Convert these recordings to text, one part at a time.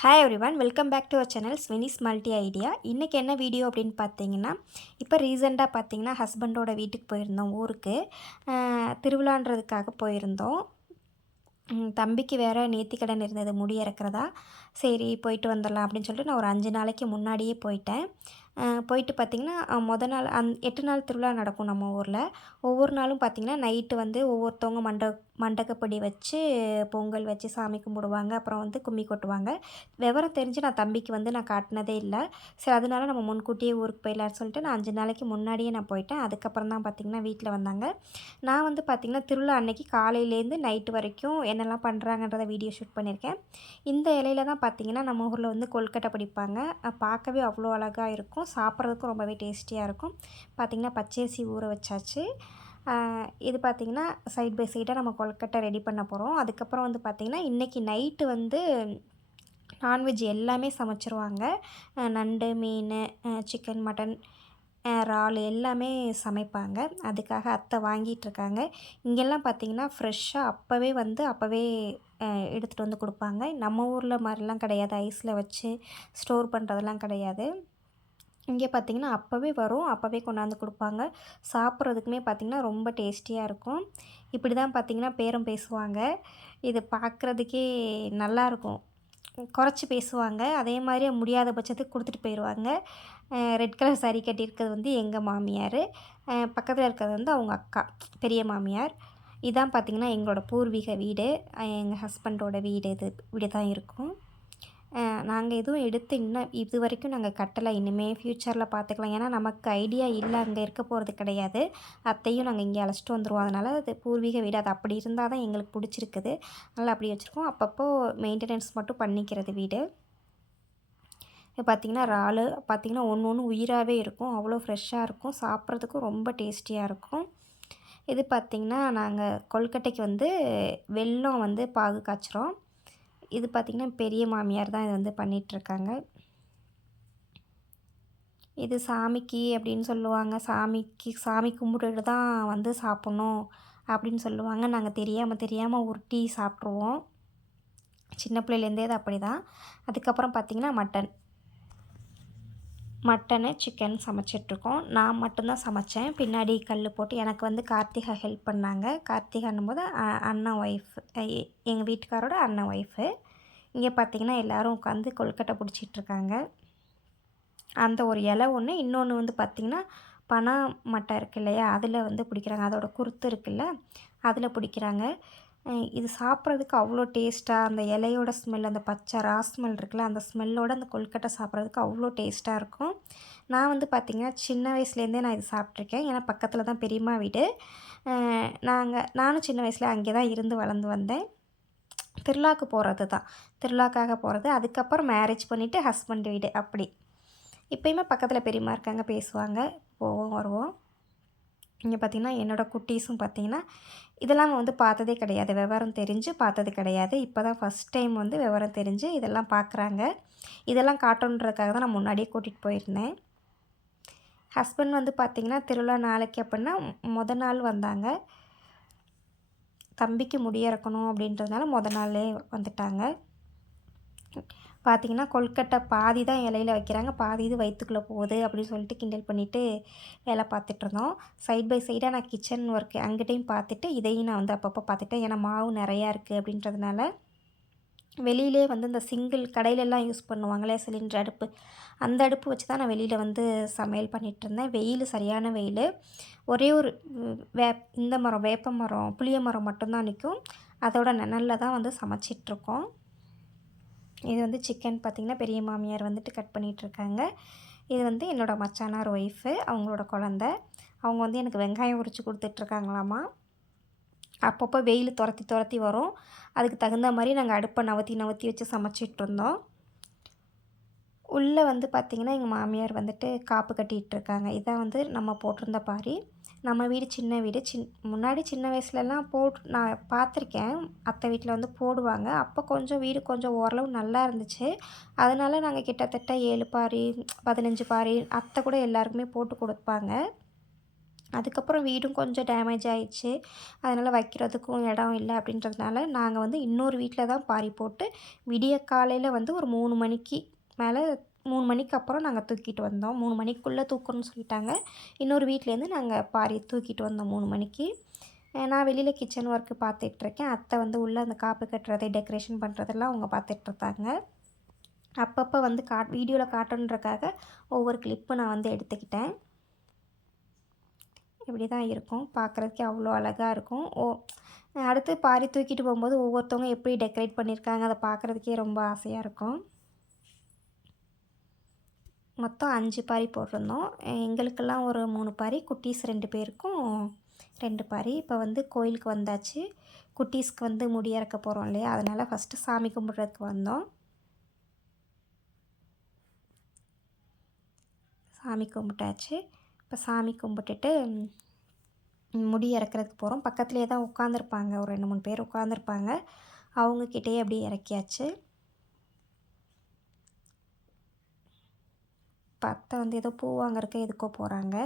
Hi everyone, welcome back to our channel ஸ்வினிஸ் multi idea. இன்றைக்கி என்ன வீடியோ அப்படின்னு பார்த்தீங்கன்னா, இப்போ ரீசெண்டாக பார்த்தீங்கன்னா ஹஸ்பண்டோட வீட்டுக்கு போயிருந்தோம் ஊருக்கு. திருவிழான்றதுக்காக போயிருந்தோம். தம்பிக்கு வேறு நேர்த்திக்கடன் இருந்தது, முடி இறக்குறதா. சரி போயிட்டு வந்துடலாம் அப்படின்னு சொல்லிட்டு நான் ஒரு 5 நாளைக்கு முன்னாடியே போயிட்டேன். போயிட்டு பார்த்திங்கன்னா மொதல் நாள் 8 நாள் திருவிழா நடக்கும் நம்ம ஊரில். ஒவ்வொரு நாளும் பார்த்திங்கன்னா நைட்டு வந்து ஒவ்வொருத்தவங்க மண்டகப்படி வச்சு பொங்கல் வச்சு சாமி கும்பிடுவாங்க. அப்புறம் வந்து கும்மி கொட்டுவாங்க. விவரம் தெரிஞ்சு நான் தம்பிக்கு வந்து நான் காட்டினதே இல்லை. சரி அதனால நம்ம முன்கூட்டியே ஊருக்கு போயிடலான்னு சொல்லிட்டு நான் 5 நாளைக்கு முன்னாடியே நான் போயிட்டேன். அதுக்கப்புறம் தான் பார்த்திங்கன்னா வீட்டில் வந்தாங்க. நான் வந்து பார்த்திங்கன்னா திருவிழா அன்னைக்கு காலையிலேருந்து நைட்டு வரைக்கும் என்னெல்லாம் பண்ணுறாங்கன்றத வீடியோ ஷூட் பண்ணியிருக்கேன். இந்த இலையில தான் பார்த்திங்கன்னா நம்ம ஊரில் வந்து கொழுக்கட்டை பிடிப்பாங்க. பார்க்கவே அவ்வளோ அழகாக இருக்கும். சாப்பிட்றதுக்கும் ரொம்பவே டேஸ்டியாக இருக்கும். பார்த்திங்கன்னா பச்சரிசி ஊற வச்சாச்சு. இது பார்த்திங்கன்னா சைட் பை சைடாக நம்ம கொழுக்கட்டை ரெடி பண்ண போகிறோம். அதுக்கப்புறம் வந்து பார்த்திங்கன்னா இன்றைக்கி நைட்டு வந்து நான்வெஜ் எல்லாமே சமைச்சிருவாங்க. நண்டு, மீன், சிக்கன், மட்டன், இறால் எல்லாமே சமைப்பாங்க. அதுக்காக அத்தை வாங்கிட்டுருக்காங்க. இங்கெல்லாம் பார்த்திங்கன்னா ஃப்ரெஷ்ஷாக அப்போவே எடுத்துகிட்டு வந்து கொடுப்பாங்க. நம்ம ஊரில் மாதிரிலாம் கிடையாது, ஐஸில் வச்சு ஸ்டோர் பண்ணுறதெல்லாம் கிடையாது. இங்கே பார்த்திங்கன்னா அப்போவே வரும், அப்போவே கொண்டாந்து கொடுப்பாங்க. சாப்பிட்றதுக்குமே பார்த்திங்கன்னா ரொம்ப டேஸ்டியாக இருக்கும். இப்படி தான் பார்த்திங்கன்னா பேரம் பேசுவாங்க. இது பார்க்குறதுக்கே நல்லாயிருக்கும். குறைச்சி பேசுவாங்க. அதே மாதிரி முடியாத பட்சத்துக்கு கொடுத்துட்டு போயிடுவாங்க. ரெட் கலர் சாரீ கட்டியிருக்கிறது வந்து எங்கள் மாமியார். பக்கத்தில் இருக்கிறது வந்து அவங்க அக்கா, பெரிய மாமியார். இதான் பார்த்திங்கன்னா எங்களோட பூர்வீக வீடு. எங்கள் ஹஸ்பண்டோட வீடு இப்படி தான் இருக்கும். நாங்கள் எதுவும் எடுத்து இன்னும் இது வரைக்கும் நாங்கள் கட்டலை. இனிமேல் ஃப்யூச்சரில் பார்த்துக்கலாம். ஏன்னா நமக்கு ஐடியா இல்லை, அங்கே இருக்க போகிறது கிடையாது. அத்தையும் நாங்கள் இங்கே அழைச்சிட்டு வந்துடுவோம். அதனால் அது பூர்வீக வீடு, அது அப்படி இருந்தால் தான் எங்களுக்கு பிடிச்சிருக்குது. அதனால் அப்படி வச்சுருக்கோம். அப்பப்போ மெயின்டெனன்ஸ் மட்டும் பண்ணிக்கிறது வீடு. இப்போ பார்த்திங்கன்னா இறால் பார்த்திங்கன்னா ஒன்று உயிராகவே இருக்கும். அவ்வளோ ஃப்ரெஷ்ஷாக இருக்கும். சாப்பிட்றதுக்கும் ரொம்ப டேஸ்டியாக இருக்கும். இது பார்த்திங்கன்னா நாங்கள் கொழுக்கட்டைக்கு வந்து வெல்லம் வந்து பாகு காய்ச்சுறோம். இது பார்த்திங்கன்னா பெரிய மாமியார் தான் இது வந்து பண்ணிகிட்ருக்காங்க. இது சாமிக்கு அப்படின்னு சொல்லுவாங்க. சாமி கும்பிட்டுட்டு தான் வந்து சாப்பிட்ணும் அப்படின்னு சொல்லுவாங்க. நாங்கள் தெரியாமல் உருட்டி சாப்பிட்ருவோம். சின்ன பிள்ளையிலேருந்தே அது அப்படி தான். அதுக்கப்புறம் பார்த்திங்கன்னா மட்டனு, சிக்கன் சமைச்சிட்ருக்கோம். நான் மட்டும்தான் சமைச்சேன். பின்னாடி கல் போட்டு எனக்கு வந்து கார்த்திகா ஹெல்ப் பண்ணாங்க. கார்த்திகான்னும்போது அண்ணன் ஒய்ஃப், எங்கள் வீட்டுக்காரோட அண்ணன் ஒய்ஃபு. இங்கே பார்த்திங்கன்னா எல்லோரும் உட்காந்து கொழுக்கட்டை பிடிச்சிட்ருக்காங்க. அந்த ஒரு இலை ஒன்று, இன்னொன்று வந்து பார்த்திங்கன்னா பனா மட்டை இருக்குது இல்லையா, அதில் வந்து பிடிக்கிறாங்க. அதோட குருத்து இருக்குல்ல, அதில் பிடிக்கிறாங்க. இது சாப்பிட்றதுக்கு அவ்வளோ டேஸ்ட்டாக, அந்த இலையோட ஸ்மெல், அந்த பச்சை ஸ்மெல் இருக்குல்ல, அந்த ஸ்மெல்லோடு அந்த கொழுக்கட்டை சாப்பிட்றதுக்கு அவ்வளோ டேஸ்ட்டாக இருக்கும். நான் வந்து பார்த்திங்கன்னா சின்ன வயசுலேருந்தே நான் இது சாப்பிட்ருக்கேன். ஏன்னா பக்கத்தில் தான் பெரியம்மா வீடு. நானும் சின்ன வயசில் அங்கே தான் இருந்து வளர்ந்து வந்தேன். திருவிழாக்கு போகிறது தான், திருவிழாக்காக போகிறது. அதுக்கப்புறம் மேரேஜ் பண்ணிவிட்டு ஹஸ்பண்ட் வீடு அப்படி. இப்போயுமே பக்கத்தில் பெரியம்மா இருக்காங்க, பேசுவாங்க, போவோம் வருவோம். இங்கே பார்த்திங்கன்னா என்னோடய குட்டீஸும் பார்த்திங்கன்னா இதெல்லாம் வந்து பார்த்ததே கிடையாது, விவரம் தெரிஞ்சு பார்த்தது கிடையாது. இப்போ தான் ஃபஸ்ட் டைம் வந்து விவரம் தெரிஞ்சு இதெல்லாம் பார்க்குறாங்க. இதெல்லாம் காட்டணுன்றதுக்காக தான் நான் முன்னாடியே கூட்டிகிட்டு போயிருந்தேன். ஹஸ்பண்ட் வந்து பார்த்திங்கன்னா திருவிழா நாளைக்கு அப்படின்னா மொதல் நாள் வந்தாங்க. தம்பிக்கு முடி இறக்கணும் அப்படின்றதுனால மொதல் நாளே வந்துட்டாங்க. பார்த்திங்கன்னா கொழுக்கட்டை பாதி தான் இலையில வைக்கிறாங்க, பாதி இது வயிற்றுக்குள்ளே போகுது அப்படின்னு சொல்லிட்டு கிண்டல் பண்ணிவிட்டு வேலை பார்த்துட்ருந்தோம். சைட் பை சைடாக நான் கிச்சன் ஒர்க்கு அங்கிட்டையும் பார்த்துட்டு இதையும் நான் வந்து அப்பப்போ பார்த்துட்டேன். ஏன்னா மாவு நிறையா இருக்குது அப்படின்றதுனால. வெளியிலே வந்து இந்த சிங்கிள் கடையிலெல்லாம் யூஸ் பண்ணுவாங்களே சிலிண்டர் அடுப்பு, அந்த அடுப்பு வச்சு தான் நான் வெளியில் வந்து சமையல் பண்ணிகிட்ருந்தேன். வெயில் சரியான வெயில். ஒரே ஒரு இந்த மரம், வேப்ப மரம், புளிய மரம் மட்டும்தான் நிற்கும். அதோட நிழலில் தான் வந்து சமைச்சிட்ருக்கோம். இது வந்து சிக்கன் பார்த்திங்கன்னா பெரிய மாமியார் வந்துட்டு கட் பண்ணிகிட்ருக்காங்க. இது வந்து என்னோடய மச்சானார் ஒய்ஃபு, அவங்களோட குழந்த. அவங்க வந்து எனக்கு வெங்காயம் உரித்து கொடுத்துட்ருக்காங்களாமா. அப்பப்போ வெயில் துரத்தி வரும். அதுக்கு தகுந்த மாதிரி நாங்கள் அடுப்பை நவத்தி வச்சு சமைச்சிட்ருந்தோம். உள்ளே வந்து பார்த்திங்கன்னா எங்கள் மாமியார் வந்துட்டு காப்பு கட்டிகிட்ருக்காங்க. இதான் வந்து நம்ம போட்டிருந்த பாரி. நம்ம வீடு சின்ன வீடு. முன்னாடி சின்ன வயசுலலாம் நான் பார்த்துருக்கேன். அத்தை வீட்டில் வந்து போடுவாங்க. அப்போ கொஞ்சம் வீடு கொஞ்சம் ஓரளவு நல்லா இருந்துச்சு. அதனால் நாங்கள் கிட்டத்தட்ட 7 பாரி 15 பாரி அத்தை கூட எல்லாருக்குமே போட்டு கொடுப்பாங்க. அதுக்கப்புறம் வீடும் கொஞ்சம் டேமேஜ் ஆயிடுச்சு. அதனால் வைக்கிறதுக்கும் இடம் இல்லை அப்படின்றதுனால நாங்கள் வந்து இன்னொரு வீட்டில் தான் பாரி போட்டு விடிய காலையில் வந்து ஒரு 3 மணிக்கு மேலே 3 மணிக்கு அப்புறம் நாங்கள் தூக்கிட்டு வந்தோம். 3 மணிக்குள்ளே தூக்கணும்னு சொல்லிட்டாங்க. இன்னொரு வீட்லேருந்து நாங்கள் பாரி தூக்கிட்டு வந்தோம் 3 மணிக்கு. நான் வெளியில் கிச்சன் ஒர்க்கு பார்த்துட்ருக்கேன். அத்தை வந்து உள்ளே அந்த காப்பு கட்டுறது, டெக்கரேஷன் பண்ணுறதெல்லாம் அவங்க பார்த்துட்ருந்தாங்க. அப்பப்போ வந்து வீடியோவில் காட்டணுன்றக்காக ஒவ்வொரு கிளிப்பு நான் வந்து எடுத்துக்கிட்டேன். இப்படி தான் இருக்கும். பார்க்குறதுக்கே அவ்வளோ அழகாக இருக்கும். அடுத்து பாரி தூக்கிட்டு போகும்போது ஒவ்வொருத்தவங்க எப்படி டெக்கரேட் பண்ணியிருக்காங்க அதை பார்க்குறதுக்கே ரொம்ப ஆசையாக இருக்கும். மொத்தம் 5 பாரி போட்டிருந்தோம். எங்களுக்கெல்லாம் ஒரு 3 பாரி, குட்டீஸ் 2 பேருக்கும் 2 பாரி. இப்போ வந்து கோயிலுக்கு வந்தாச்சு. குட்டீஸ்க்கு வந்து முடி இறக்க போகிறோம் இல்லையா, அதனால் ஃபஸ்ட்டு சாமி கும்பிட்றதுக்கு வந்தோம். சாமி கும்பிட்டாச்சு. இப்போ சாமி கும்பிட்டுட்டு முடி இறக்குறதுக்கு போகிறோம். பக்கத்துலேயே தான் உட்காந்துருப்பாங்க, ஒரு 2 3 பேர் உட்காந்துருப்பாங்க. அவங்கக்கிட்டேயே அப்படியே இறக்கியாச்சு. அத்தை வந்து ஏதோ பூ வாங்கறதுக்கு எதுக்கோ போகிறாங்க.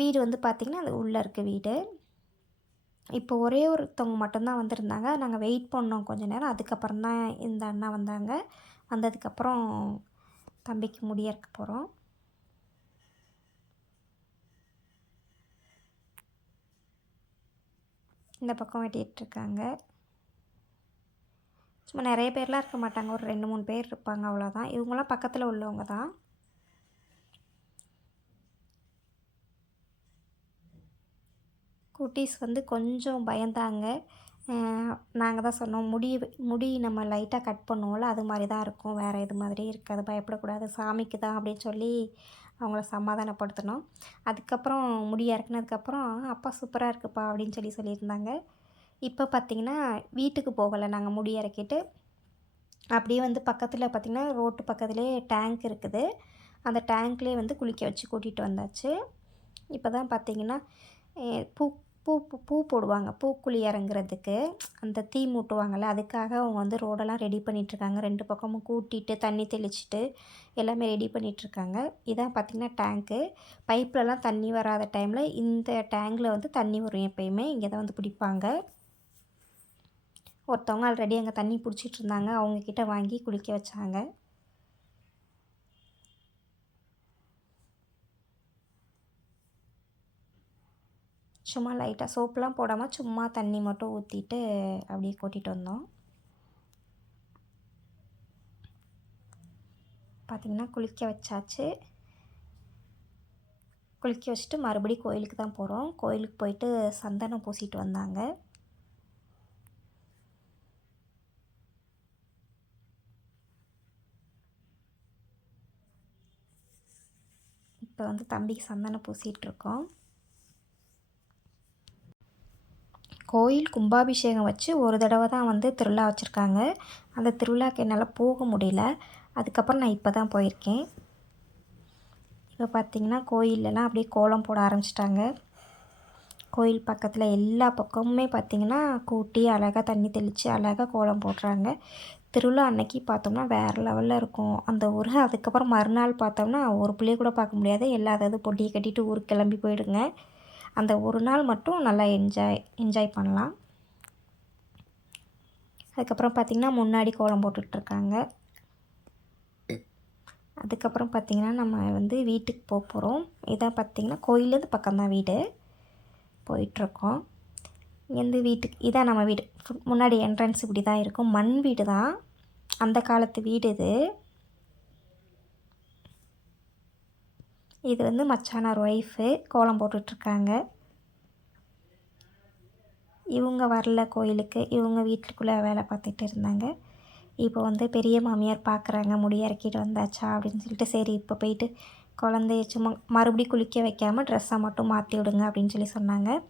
வீடு வந்து பார்த்திங்கன்னா அது உள்ளே இருக்குது வீடு. இப்போ ஒரே ஒருத்தவங்க மட்டும்தான் வந்திருந்தாங்க. நாங்கள் வெயிட் பண்ணோம் கொஞ்ச நேரம். அதுக்கப்புறம் தான் இந்த அண்ணா வந்தாங்க. வந்ததுக்கப்புறம் தம்பிக்கு முடி இறக்க போகிறோம். இந்த பக்கம் வெட்டிகிட்ருக்காங்க. சும்மா நிறைய பேர்லாம் இருக்க மாட்டாங்க, ஒரு 2 3 பேர் இருப்பாங்க, அவ்வளோதான். இவங்களாம் பக்கத்தில் உள்ளவங்க தான். குட்டீஸ் வந்து கொஞ்சம் பயந்தாங்க. நாங்கள் தான் சொன்னோம், முடி நம்ம லைட்டாக கட் பண்ணுவோம்ல, அது மாதிரி தான் இருக்கும், வேறு இது மாதிரி இருக்காது, பயப்படக்கூடாது, சாமிக்கு தான் அப்படின்னு சொல்லி அவங்கள சமாதானப்படுத்தினோம். அதுக்கப்புறம் முடி இறக்குனதுக்கப்புறம் அப்பா சூப்பராக இருக்குப்பா அப்படின்னு சொல்லியிருந்தாங்க. இப்போ பார்த்திங்கன்னா வீட்டுக்கு போகலை. நாங்கள் முடி இறக்கிட்டு அப்படியே வந்து பக்கத்தில் பார்த்திங்கன்னா ரோட்டு பக்கத்துலேயே டேங்க் இருக்குது. அந்த டேங்க்லேயே வந்து குளிக்க வச்சு கூட்டிகிட்டு வந்தாச்சு. இப்போ தான் பார்த்திங்கன்னா பூ பூ பூ போடுவாங்க, பூக்குழி இறங்குறதுக்கு அந்த தீ மூட்டுவாங்கள்ல, அதுக்காக அவங்க வந்து ரோடெல்லாம் ரெடி பண்ணிகிட்ருக்காங்க. 2 பக்கமும் கூட்டிட்டு தண்ணி தெளிச்சிட்டு எல்லாமே ரெடி பண்ணிகிட்ருக்காங்க. இதான் பார்த்திங்கன்னா டேங்க்கு. பைப்லலாம் தண்ணி வராத டைமில் இந்த டேங்கில் வந்து தண்ணி வரும் எப்போயுமே. இங்கே தான் வந்து பிடிப்பாங்க. ஒருத்தவங்க ஆல்ரெடி அங்கே தண்ணி பிடிச்சிட்ருந்தாங்க, அவங்கக்கிட்ட வாங்கி குளிக்க வச்சாங்க. சும்மா லைட்டாக சோப்புலாம் போடாமல் சும்மா தண்ணி மட்டும் ஊற்றிட்டு அப்படியே கூட்டிகிட்டு வந்தோம். பார்த்திங்கன்னா குளிக்க வச்சாச்சு. குளிக்க வச்சுட்டு மறுபடியும் கோயிலுக்கு தான் போகிறோம். கோயிலுக்கு போயிட்டு சந்தனம் பூசிட்டு வந்தாங்க. இப்போ வந்து தம்பிக்கு சந்தனம் பூசிகிட்ருக்கோம். கோயில் கும்பாபிஷேகம் வச்சு ஒரு தடவை தான் வந்து திருவிழா வச்சுருக்காங்க. அந்த திருவிழாவுக்கு என்னால் போக முடியல. அதுக்கப்புறம் நான் இப்போ தான் போயிருக்கேன். இப்போ பார்த்திங்கன்னா கோயிலெலாம் அப்படியே கோலம் போட ஆரம்பிச்சிட்டாங்க. கோயில் பக்கத்தில் எல்லா பக்கமுமே பார்த்திங்கன்னா கூட்டி அழகாக தண்ணி தெளித்து அழகாக கோலம் போடுறாங்க. திருவிழா அன்னைக்கு பார்த்தோம்னா வேறு லெவலில் இருக்கும் அந்த ஊர். அதுக்கப்புறம் மறுநாள் பார்த்தோம்னா ஒரு பிள்ளைய கூட பார்க்க முடியாது. எல்லா பொட்டியை கட்டிட்டு ஊருக்கு கிளம்பி போயிடுங்க. அந்த ஒரு நாள் மட்டும் நல்லா என்ஜாய் பண்ணலாம். அதுக்கப்புறம் பார்த்திங்கன்னா முன்னாடி கோலம் போட்டுட்ருக்காங்க. அதுக்கப்புறம் பார்த்திங்கன்னா நம்ம வந்து வீட்டுக்கு போகிறோம். இதான் பார்த்திங்கன்னா கோயிலேருந்து பக்கம்தான் வீடு. போயிட்டுருக்கோம். இங்கேருந்து வீட்டுக்கு இதான் நம்ம வீடு. முன்னாடி என்ட்ரன்ஸ் இப்படி தான் இருக்கும். மண் வீடு தான், அந்த காலத்து வீடு இது. இது வந்து மச்சானார் ஒய்ஃபு கோலம் போட்டுட்ருக்காங்க. இவங்க வரல கோயிலுக்கு, இவங்க வீட்டுக்குள்ளே வேலை பார்த்துட்டு இருந்தாங்க. இப்போ வந்து பெரிய மாமியார் பார்க்குறாங்க, முடி இறக்கிட்டு வந்தாச்சா அப்படின்னு சொல்லிட்டு, சரி இப்போ போயிட்டு குழந்தைய சும்மா மறுபடியும் குளிக்க வைக்காமல் ட்ரெஸ்ஸை மட்டும் மாற்றி விடுங்க அப்படின்னு சொன்னாங்க.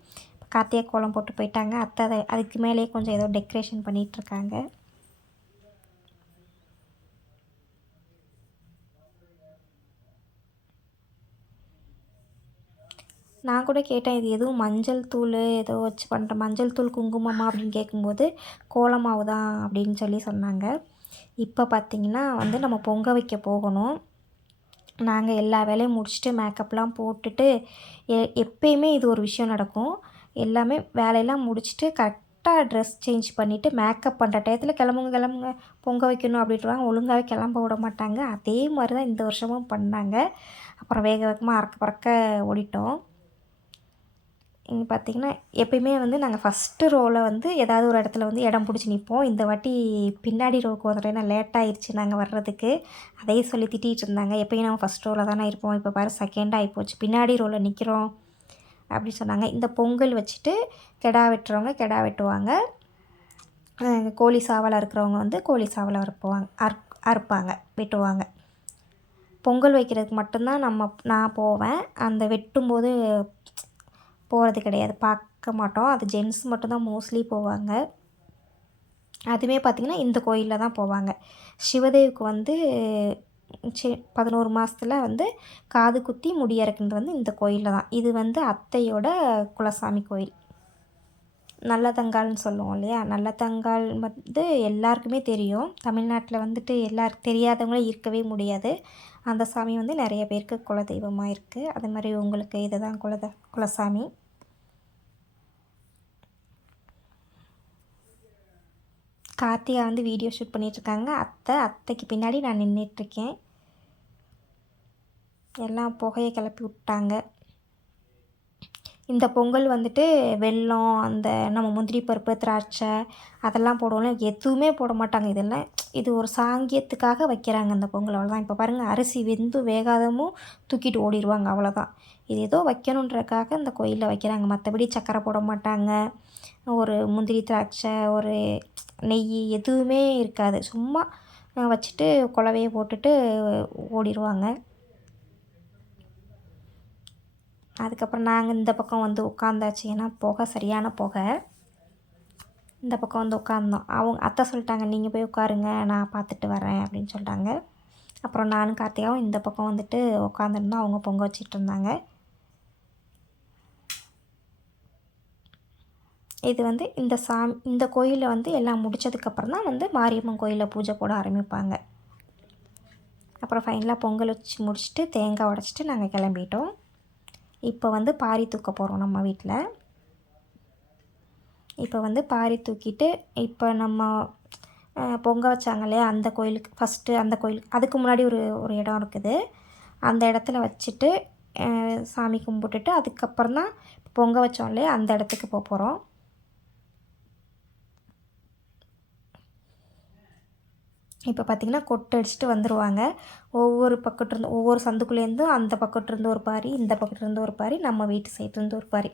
கார்த்திகை கோலம் போட்டு போயிட்டாங்க. அத்தை அதுக்கு மேலேயே கொஞ்சம் ஏதோ டெக்கரேஷன் பண்ணிகிட்ருக்காங்க. நான் கூட கேட்டேன், இது எதுவும் மஞ்சள் தூள் ஏதோ வச்சு பண்ணுற மஞ்சள் தூள் குங்குமமா அப்படின்னு கேட்கும்போது கோலமாவு தான் அப்படின்னு சொன்னாங்க. இப்போ பார்த்திங்கன்னா வந்து நம்ம பொங்க வைக்க போகணும். நாங்கள் எல்லா வேலையும் முடிச்சுட்டு மேக்கப்லாம் போட்டுட்டு எப்பயுமே இது ஒரு விஷயம் நடக்கும். எல்லாமே வேலையெல்லாம் முடிச்சுட்டு கரெக்டாக ட்ரெஸ் சேஞ்ச் பண்ணிவிட்டு மேக்கப் பண்ணுற டயத்தில் கிளம்புங்க கிளம்புங்க பொங்க வைக்கணும் அப்படின்ட்டுருவாங்க. ஒழுங்காகவே கிளம்ப விட மாட்டாங்க. அதே மாதிரி தான் இந்த வருஷமும் பண்ணாங்க. அப்புறம் வேக வேகமாக அறக்க பறக்க ஓடிட்டோம். இங்கே பார்த்திங்கன்னா எப்பயுமே வந்து நாங்கள் ஃபஸ்ட்டு ரோவில் வந்து ஏதாவது ஒரு இடத்துல வந்து இடம் பிடிச்சி நிற்போம். இந்த வாட்டி பின்னாடி ரோவுக்கு வந்துட்டோம். ஏன்னா லேட் ஆயிடுச்சு நாங்கள் வர்றதுக்கு. அதையே சொல்லி திட்டிகிட்டு இருந்தாங்க. எப்பயும் நம்ம ஃபஸ்ட் ரோவில் தானே இருப்போம், இப்போ பாரு செகண்ட் ஆகிப்போச்சு, பின்னாடி ரோவில் நிற்கிறோம் அப்படின்னு சொன்னாங்க. இந்த பொங்கல் வச்சுட்டு கெடா வெட்டுறவங்க கெடா வெட்டுவாங்க. கோழி சாவலாக இருக்கிறவங்க வந்து கோழி சாவலை அறுப்பாங்க வெட்டுவாங்க. பொங்கல் வைக்கிறதுக்கு மட்டும்தான் நான் போவேன். அந்த வெட்டும்போது போகிறது கிடையாது, பார்க்க மாட்டோம். அது ஜென்ஸ் மட்டும்தான் மோஸ்ட்லி போவாங்க. அதுவுமே பார்த்திங்கன்னா இந்த கோயிலில் தான் போவாங்க. சிவதேவுக்கு வந்து 11 மாதத்தில் வந்து காது குத்தி முடி இறக்குனது வந்து இந்த கோயிலில் தான். இது வந்து அத்தையோட குலசாமி கோயில். நல்லதங்கால்னு சொல்லுவோம் இல்லையா, நல்லதங்கால் வந்து எல்லாருக்குமே தெரியும். தமிழ்நாட்டில் வந்துட்டு எல்லாருக்கும் தெரியாதவங்களே இருக்கவே முடியாது. அந்த சாமி வந்து நிறைய பேருக்கு குலதெய்வமாக இருக்குது. அது மாதிரி உங்களுக்கு இதுதான் குலசாமி. கார்த்திகா வந்து வீடியோ ஷூட் பண்ணிகிட்ருக்காங்க. அத்தைக்கு பின்னாடி நான் நின்றுட்டுருக்கேன். எல்லாம் புகையை கிளப்பி விட்டாங்க. இந்த பொங்கல் வந்துட்டு வெல்லம், அந்த நம்ம முந்திரி பருப்பு, திராட்சை அதெல்லாம் போடுவோம்ல, எதுவுமே போட மாட்டாங்க. இது ஒரு சாங்கியத்துக்காக வைக்கிறாங்க அந்த பொங்கல், அவ்வளோதான். இப்போ பாருங்கள், அரிசி வெந்து வேகாதமும் தூக்கிட்டு ஓடிடுவாங்க, அவ்வளோதான். இது ஏதோ வைக்கணுன்றக்காக இந்த கோயிலில் வைக்கிறாங்க. மற்றபடி சக்கரை போட மாட்டாங்க, ஒரு முந்திரி திராட்சை, ஒரு நெய் எதுவுமே இருக்காது. சும்மா வச்சுட்டு குலவையை போட்டுட்டு ஓடிடுவாங்க. அதுக்கப்புறம் நாங்கள் இந்த பக்கம் வந்து உட்காந்தாச்சு. ஏன்னா புகை, சரியான புகை. இந்த பக்கம் வந்து உட்காந்தோம். அத்தை சொல்லிட்டாங்க, நீங்கள் போய் உட்காருங்க, நான் பார்த்துட்டு வரேன் அப்படின்னு சொல்லிட்டாங்க. அப்புறம் நானும் கார்த்திகாவும் இந்த பக்கம் வந்துட்டு உட்காந்துருந்தோம். அவங்க பொங்க வச்சிட்டு இருந்தாங்க. இது வந்து இந்த கோயிலில் வந்து எல்லாம் முடித்ததுக்கப்புறம் தான் வந்து மாரியம்மன் கோயிலில் பூஜை போட ஆரம்பிப்பாங்க. அப்புறம் ஃபைனலாக பொங்கல் வச்சு முடிச்சுட்டு தேங்காய் உடச்சிட்டு நாங்கள் கிளம்பிட்டோம். இப்போ வந்து பாரி தூக்க போகிறோம் நம்ம வீட்டில். இப்போ வந்து பாரி தூக்கிட்டு இப்போ நம்ம பொங்க வச்சாங்க இல்லையா அந்த கோயிலுக்கு, ஃபஸ்ட்டு அந்த கோயிலுக்கு, அதுக்கு முன்னாடி ஒரு இடம் இருக்குது. அந்த இடத்துல வச்சுட்டு சாமி கும்பிட்டுட்டு அதுக்கப்புறம் தான் பொங்க வச்சோம் இல்லையா அந்த இடத்துக்கு போகிறோம். இப்போ பார்த்திங்கன்னா கொட்டு அடிச்சுட்டு வந்துடுவாங்க. ஒவ்வொரு சந்துக்குள்ளேருந்தும் அந்த பக்கத்துலேருந்து ஒரு பாரி, இந்த பக்கத்துலேருந்து ஒரு பாரி, நம்ம வீட்டு சைட்லேருந்து ஒரு பாரி,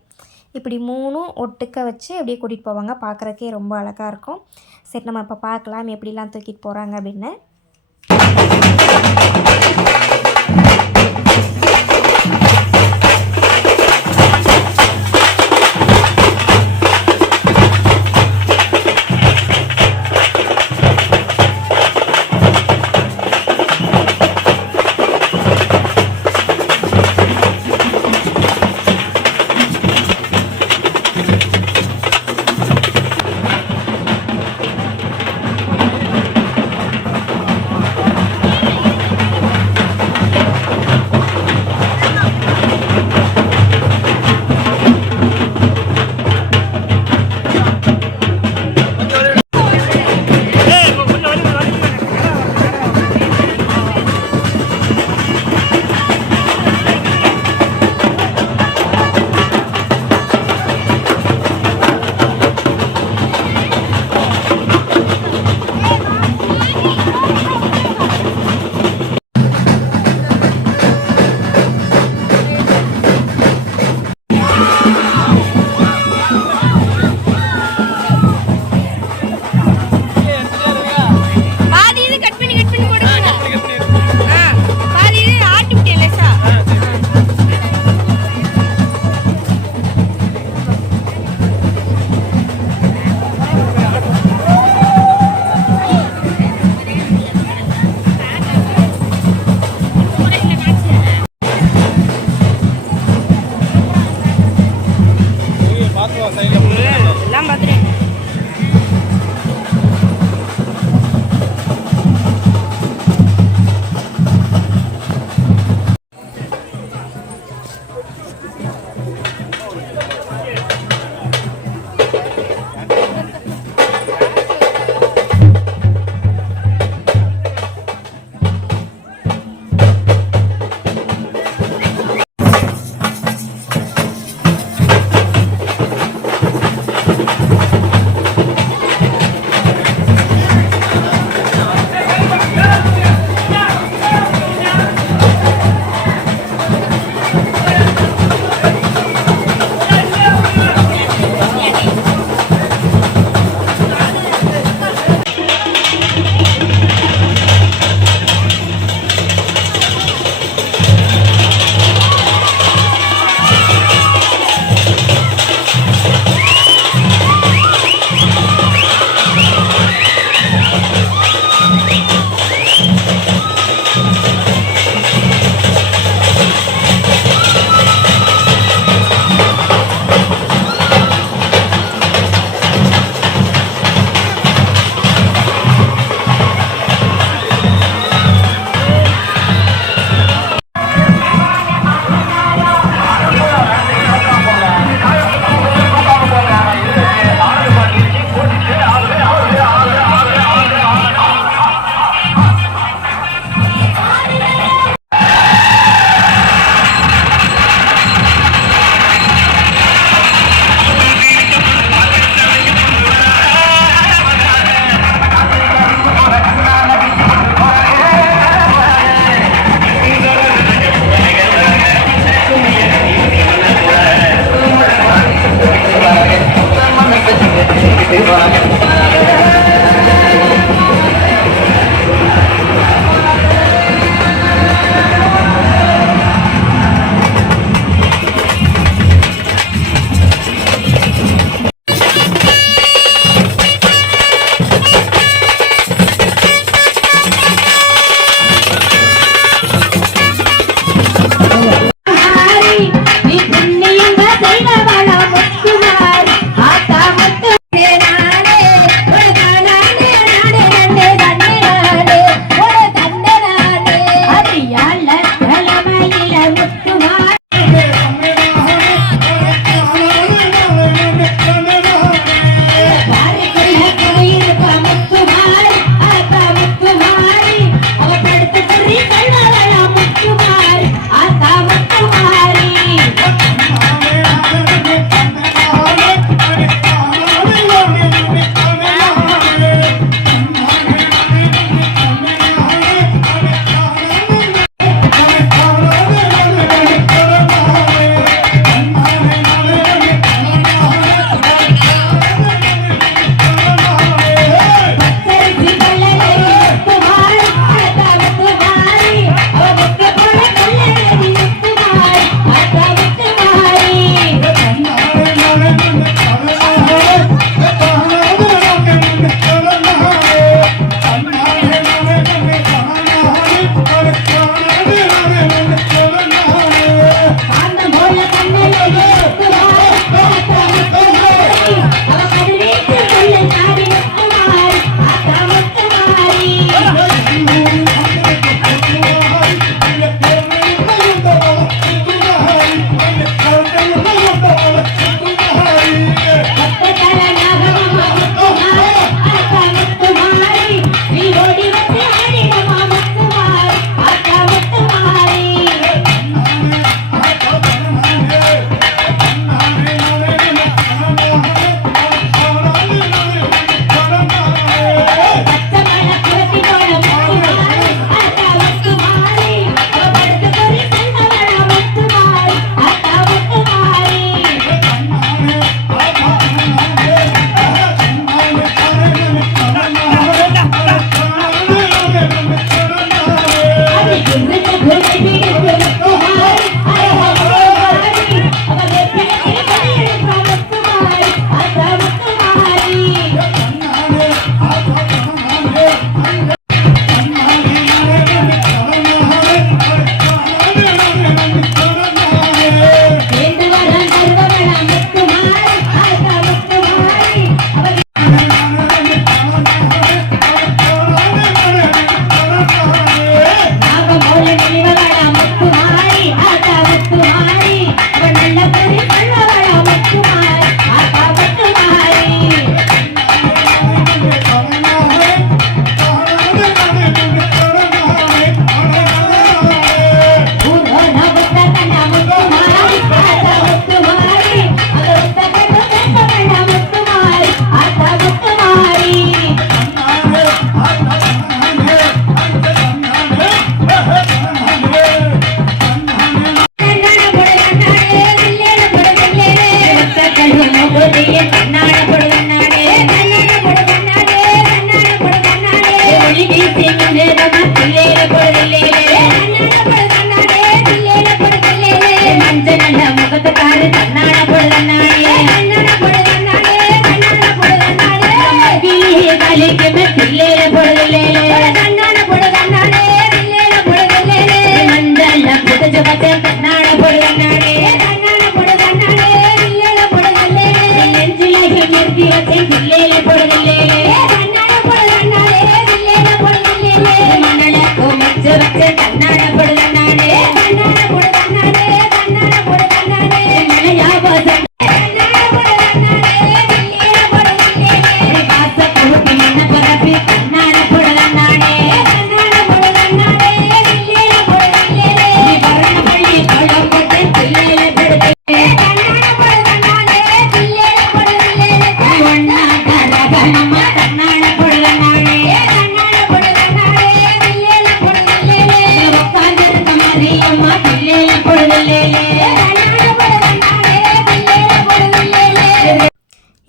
இப்படி 3ம் ஒட்டுக்க வச்சு அப்படியே கூட்டிகிட்டு போவாங்க. பார்க்குறக்கே ரொம்ப அழகாக இருக்கும். சரி, நம்ம இப்போ பார்க்கலாம் எப்படிலாம் தூக்கிட்டு போகிறாங்க அப்படின்னு.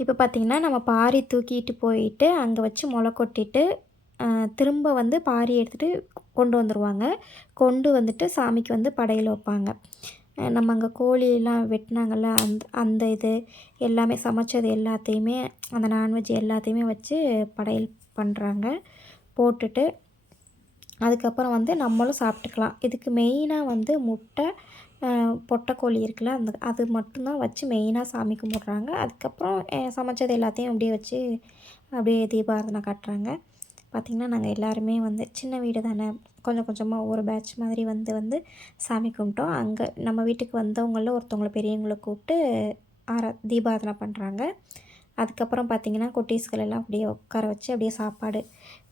இப்போ பார்த்திங்கன்னா நம்ம பாரி தூக்கிட்டு போயிட்டு அங்கே வச்சு முளை கொட்டிட்டு திரும்ப வந்து பாரி எடுத்துகிட்டு கொண்டு வந்துடுவாங்க. கொண்டு வந்துட்டு சாமிக்கு வந்து படையல் வைப்பாங்க. நம்ம அங்கே கோழியெல்லாம் வெட்டினாங்கள்ல அந்த இது எல்லாமே சமைச்சது எல்லாத்தையுமே அந்த நான்வெஜ் எல்லாத்தையுமே வச்சு படையல் பண்ணுறாங்க. போட்டுட்டு அதுக்கப்புறம் வந்து நம்மளும் சாப்பிட்டுக்கலாம். இதுக்கு மெயினாக வந்து முட்டை, பொட்டைக்கோழி இருக்குல்ல அது மட்டும்தான் வச்சு மெயினாக சாமி கும்பிட்றாங்க. அதுக்கப்புறம் சமைச்சது எல்லாத்தையும் அப்படியே வச்சு அப்படியே தீபாராதனை காட்டுறாங்க. பார்த்திங்கன்னா நாங்கள் எல்லாருமே வந்து சின்ன வீடு தானே, கொஞ்சம் கொஞ்சமாக ஒரு பேட்ச் மாதிரி வந்து சாமி கும்பிட்டோம். அங்கே நம்ம வீட்டுக்கு வந்தவங்களில் ஒருத்தவங்களை பெரியவங்களை கூப்பிட்டு தீபாராதனை பண்ணுறாங்க. அதுக்கப்புறம் பார்த்திங்கன்னா குட்டீஸ்கள் எல்லாம் அப்படியே உட்கார வச்சு அப்படியே சாப்பாடு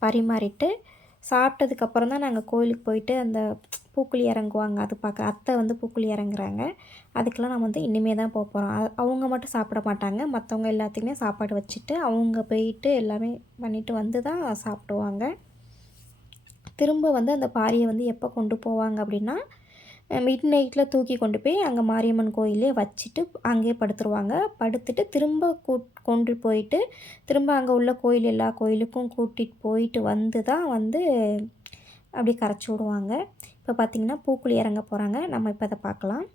பரிமாறிட்டு சாப்பிட்டதுக்கப்புறம் தான் நாங்கள் கோயிலுக்கு போயிட்டு அந்த பூக்குழி இறங்குவாங்க. அது பார்க்க அத்தை வந்து பூக்குழி இறங்குறாங்க. அதுக்கெல்லாம் நம்ம வந்து இனிமே தான் போகிறோம். அவங்க மட்டும் சாப்பிட மாட்டாங்க, மற்றவங்க எல்லாத்துக்குமே சாப்பாடு வச்சுட்டு அவங்க போயிட்டு எல்லாமே பண்ணிவிட்டு வந்து தான் சாப்பிடுவாங்க. திரும்ப வந்து அந்த பாரியை வந்து எப்போ கொண்டு போவாங்க அப்படின்னா மிட் நைட்டில் தூக்கி கொண்டு போய் அங்கே மாரியம்மன் கோயிலே வச்சுட்டு அங்கேயே படுத்துருவாங்க. படுத்துட்டு திரும்ப கொண்டு போயிட்டு திரும்ப அங்கே உள்ள கோயில் எல்லா கோயிலுக்கும் கூட்டிகிட்டு போயிட்டு வந்து தான் வந்து அப்படி கரைச்சி விடுவாங்க. இப்போ பார்த்திங்கன்னா பூக்குழி இறங்க போகிறாங்க. நம்ம இப்போ அதை பார்க்கலாம்.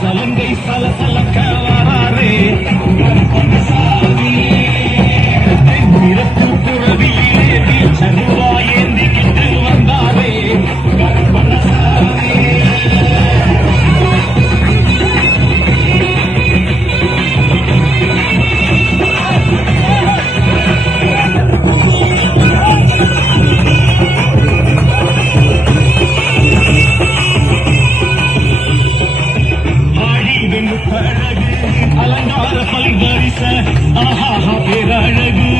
சலங்கை சலசலக்க வராரே நிறத்து புறவியிலே சருவாயேந்திக்கிட்டு வந்தாரே அலங்கார பல்கரிச ஆஹா பேரழகு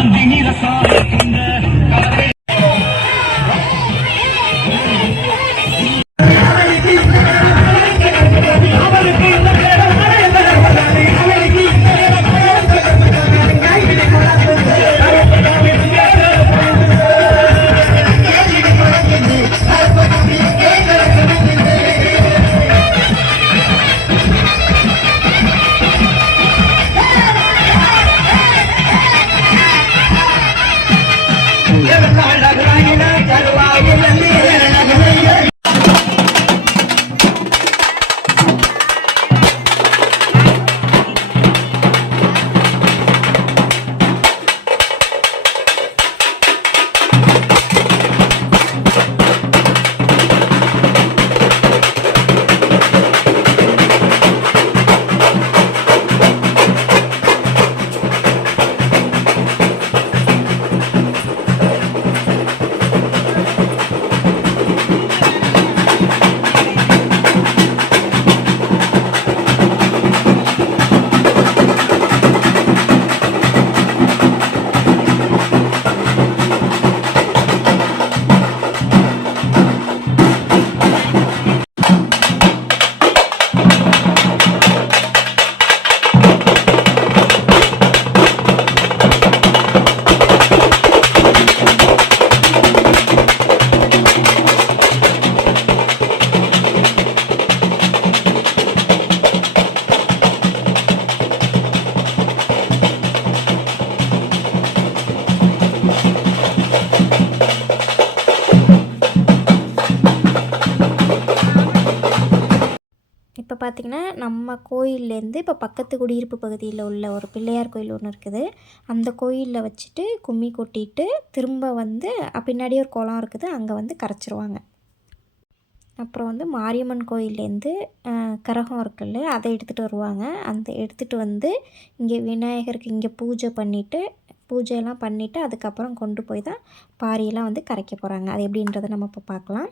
அந்தி நிறசாய இப்போ பார்த்திங்கன்னா நம்ம கோயில்லேருந்து இப்போ பக்கத்து குடியிருப்பு பகுதியில் உள்ள ஒரு பிள்ளையார் கோயில் ஒன்று இருக்குது. அந்த கோயிலில் வச்சுட்டு கும்மி கொட்டிட்டு திரும்ப வந்து பின்னாடியே ஒரு குளம் இருக்குது, அங்கே வந்து கரைச்சிருவாங்க. அப்புறம் வந்து மாரியம்மன் கோயிலேருந்து கரகம் இருக்குல்ல, அதை எடுத்துகிட்டு வருவாங்க. அந்த எடுத்துகிட்டு வந்து இங்கே விநாயகருக்கு இங்கே பூஜையெல்லாம் பண்ணிவிட்டு அதுக்கப்புறம் கொண்டு போய் தான் பாரியெல்லாம் வந்து கரைக்க போகிறாங்க. அது எப்படின்றத நம்ம இப்போ பார்க்கலாம்.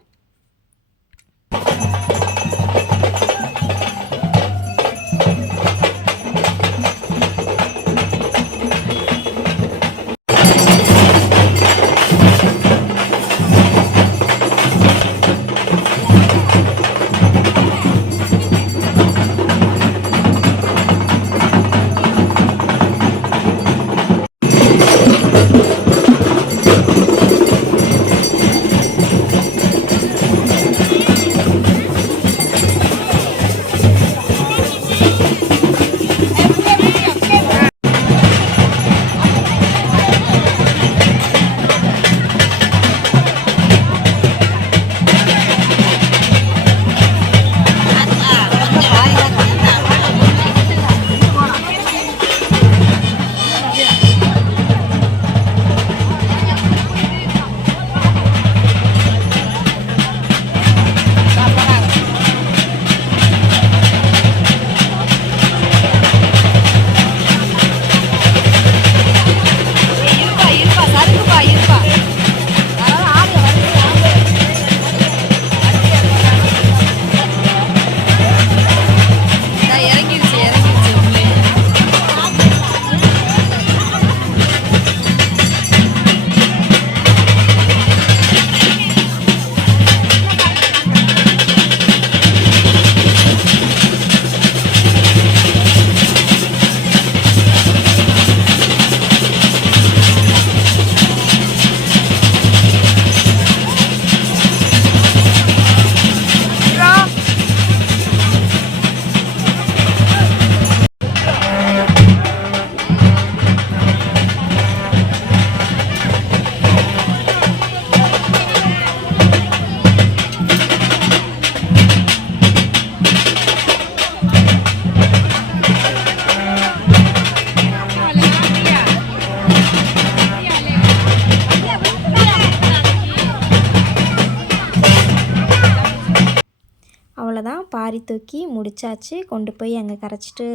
பாரி தூக்கி முடிச்சாச்சு, கொண்டு போய் அங்கே கரைச்சிட்டு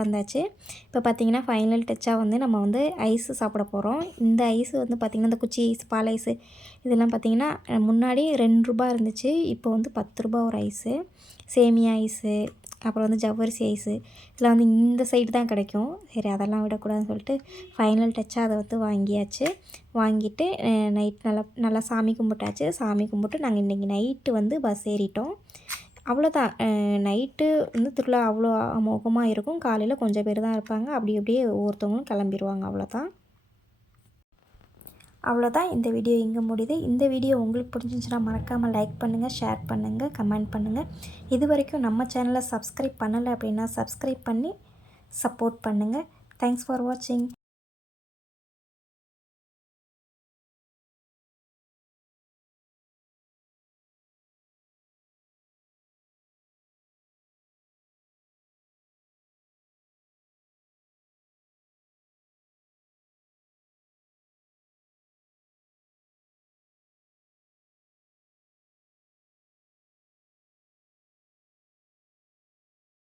வந்தாச்சு. இப்போ பார்த்திங்கன்னா ஃபைனல் டச்சாக வந்து நம்ம வந்து ஐஸு சாப்பிட போகிறோம். இந்த ஐஸு வந்து பார்த்திங்கன்னா இந்த குச்சி ஐஸ், பால் ஐஸு இதெல்லாம் பார்த்திங்கன்னா முன்னாடி ரூ. 2 இருந்துச்சு. இப்போ வந்து ரூ. 10 ஒரு ஐஸு. சேமியா ஐஸு, அப்புறம் வந்து ஜவ்வரிசி ஐஸு, இதெல்லாம் வந்து இந்த சைடு தான் கிடைக்கும். சரி அதெல்லாம் விடக்கூடாதுன்னு சொல்லிட்டு ஃபைனல் டச்சாக அதை வந்து வாங்கியாச்சு. வாங்கிட்டு நைட் நல்லா சாமி கும்பிட்டாச்சு. சாமி கும்பிட்டு நாங்கள் இன்றைக்கி நைட்டு வந்து பஸ் ஏறிட்டோம். அவ்வளோதான். நைட்டு வந்து திருவிழா அவ்வளோ அமோகமாக இருக்கும். காலையில் கொஞ்சம் பேர் தான் இருப்பாங்க. அப்படியே ஒவ்வொருத்தவங்களும் கிளம்பிடுவாங்க. அவ்வளோதான். இந்த வீடியோ இங்கே முடியுது. இந்த வீடியோ உங்களுக்கு பிடிச்சிருந்துச்சுன்னா மறக்காமல் லைக் பண்ணுங்கள், ஷேர் பண்ணுங்கள், கமெண்ட் பண்ணுங்கள். இது வரைக்கும் நம்ம சேனலை சப்ஸ்கிரைப் பண்ணலை அப்படின்னா சப்ஸ்கிரைப் பண்ணி சப்போர்ட் பண்ணுங்கள். தேங்க்ஸ் ஃபார் வாட்சிங்.